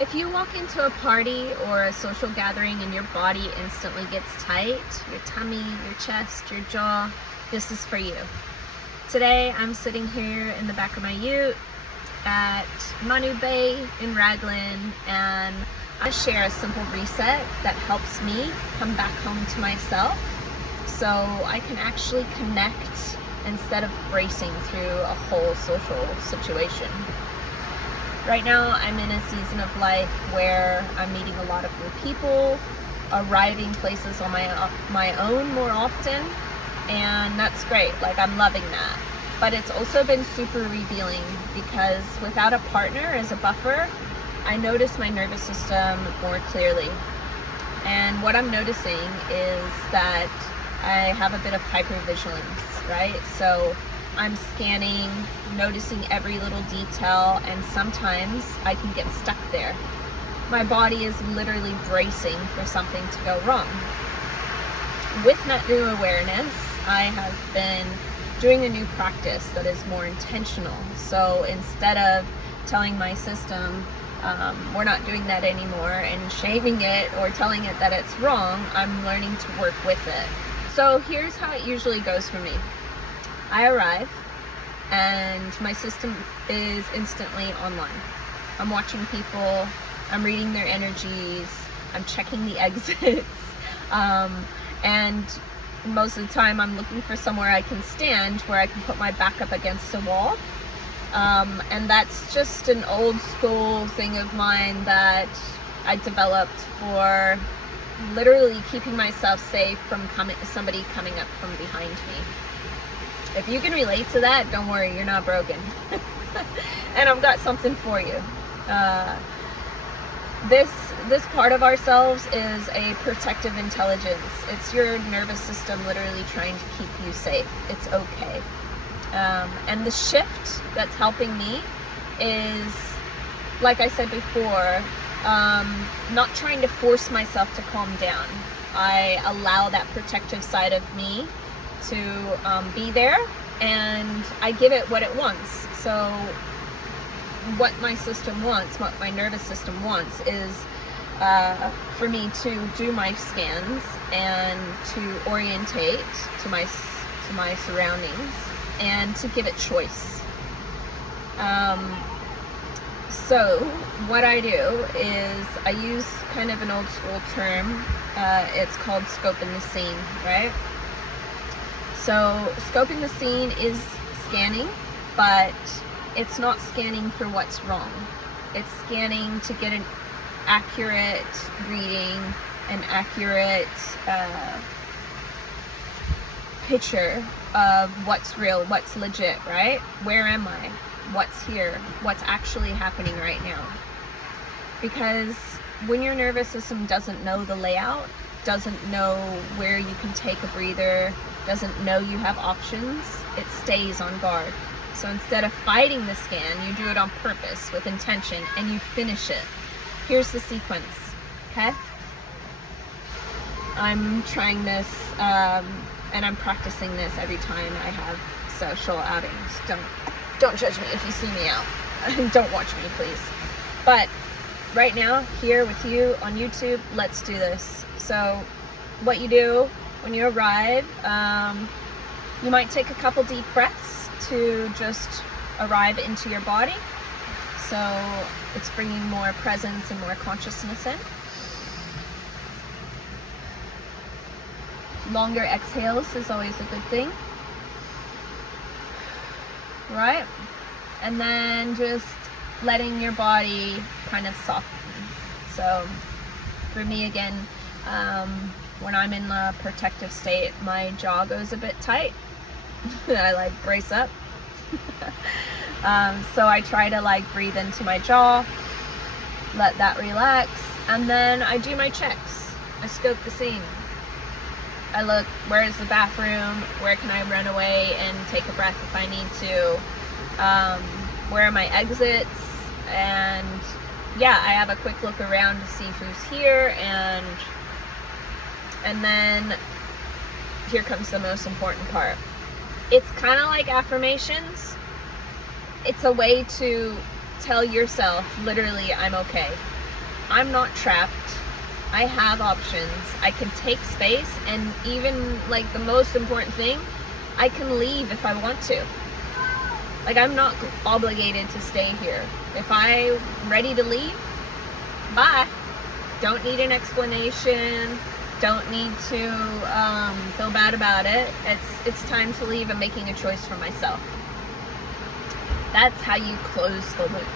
If you walk into a party or a social gathering and your body instantly gets tight, your tummy, your chest, your jaw, this is for you. Today I'm sitting here in the back of my ute at Manu Bay in Raglan, and I share a simple reset that helps me come back home to myself so I can actually connect instead of racing through a whole social situation. Right now I'm in a season of life where I'm meeting a lot of new people, arriving places on my own more often, and that's great. Like, I'm loving that. But it's also been super revealing because without a partner as a buffer, I notice my nervous system more clearly. And what I'm noticing is that I have a bit of hypervigilance, right? So I'm scanning, noticing every little detail, and sometimes I can get stuck there. My body is literally bracing for something to go wrong. With that new awareness, I have been doing a new practice that is more intentional. So instead of telling my system, we're not doing that anymore, and shaming it or telling it that it's wrong, I'm learning to work with it. So here's how it usually goes for me. I arrive and my system is instantly online. I'm watching people, I'm reading their energies, I'm checking the exits, and most of the time I'm looking for somewhere I can stand where I can put my back up against a wall. And that's just an old school thing of mine that I developed for literally keeping myself safe from somebody coming up from behind me. If you can relate to that, don't worry, you're not broken. And I've got something for you. This part of ourselves is a protective intelligence. It's your nervous system literally trying to keep you safe. It's okay. And the shift that's helping me is, like I said before, not trying to force myself to calm down. I allow that protective side of me to be there, and I give it what it wants. So what my system wants, what my nervous system wants, is for me to do my scans and to orientate to my surroundings and to give it choice. So what I do is I use kind of an old school term. It's called scoping the scene, right? So scoping the scene is scanning, but it's not scanning for what's wrong. It's scanning to get an accurate reading, an accurate picture of what's real, what's legit, right? Where am I? What's here? What's actually happening right now? Because when your nervous system doesn't know the layout, doesn't know where you can take a breather, doesn't know you have options, it stays on guard. So instead of fighting the scan, you do it on purpose with intention and you finish it. Here's the sequence, okay? I'm trying this and I'm practicing this every time I have social outings. Don't judge me if you see me out. Don't watch me, please. But right now, here with you on YouTube, let's do this. So what you do when you arrive, you might take a couple deep breaths to just arrive into your body. So it's bringing more presence and more consciousness in. Longer exhales is always a good thing. Right? And then just letting your body kind of soften. So for me, again, when I'm in the protective state, my jaw goes a bit tight. I like brace up. So I try to like breathe into my jaw, let that relax, and then I do my checks. I scope the scene. I look, where is the bathroom? Where can I run away and take a breath if I need to? Where are my exits? And yeah, I have a quick look around to see who's here, and then here comes the most important part. It's kind of like affirmations. It's a way to tell yourself, literally, I'm okay. I'm not trapped. I have options. I can take space, and even like the most important thing, I can leave if I want to. Like, I'm not obligated to stay here. If I'm ready to leave, bye. Don't need an explanation. Don't need to feel bad about it. It's time to leave. I'm making a choice for myself. That's how you close the loop.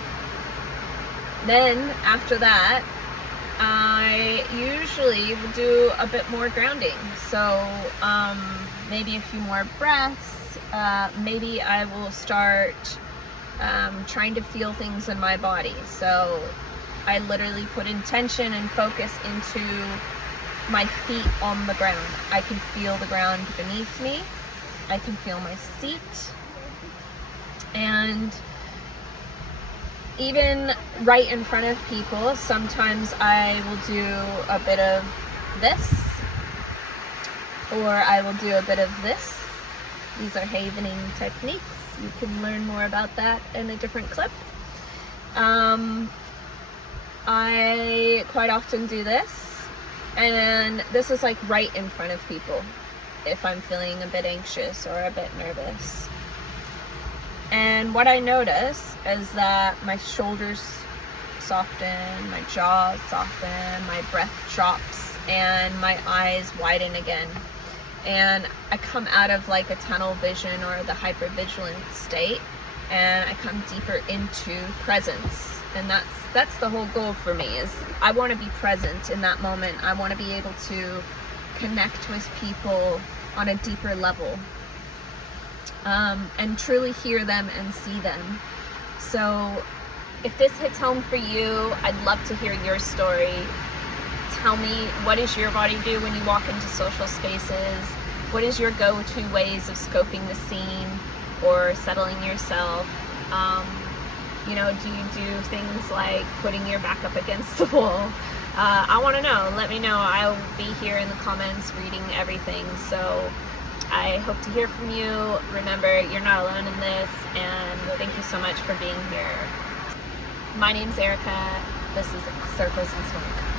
Then after that, I usually will do a bit more grounding. So maybe a few more breaths. Maybe I will start trying to feel things in my body. So I literally put intention and focus into my feet on the ground. I can feel the ground beneath me. I can feel my seat. And even right in front of people, sometimes I will do a bit of this, or I will do a bit of this. These are havening techniques. You can learn more about that in a different clip. I quite often do this, and this is like right in front of people if I'm feeling a bit anxious or a bit nervous. And what I notice is that my shoulders soften, my jaw soften, my breath drops, and my eyes widen again. And I come out of like a tunnel vision or the hypervigilant state, and I come deeper into presence. And that's the whole goal for me, is I want to be present in that moment. I want to be able to connect with people on a deeper level, and truly hear them and see them. So if this hits home for you, I'd love to hear your story. Tell me, what does your body do when you walk into social spaces? What is your go-to ways of scoping the scene or settling yourself? You know, do you do things like putting your back up against the wall? I want to know. Let me know. I'll be here in the comments reading everything. So I hope to hear from you. Remember, you're not alone in this, and thank you so much for being here. My name's Erica. This is Circles and Smoke.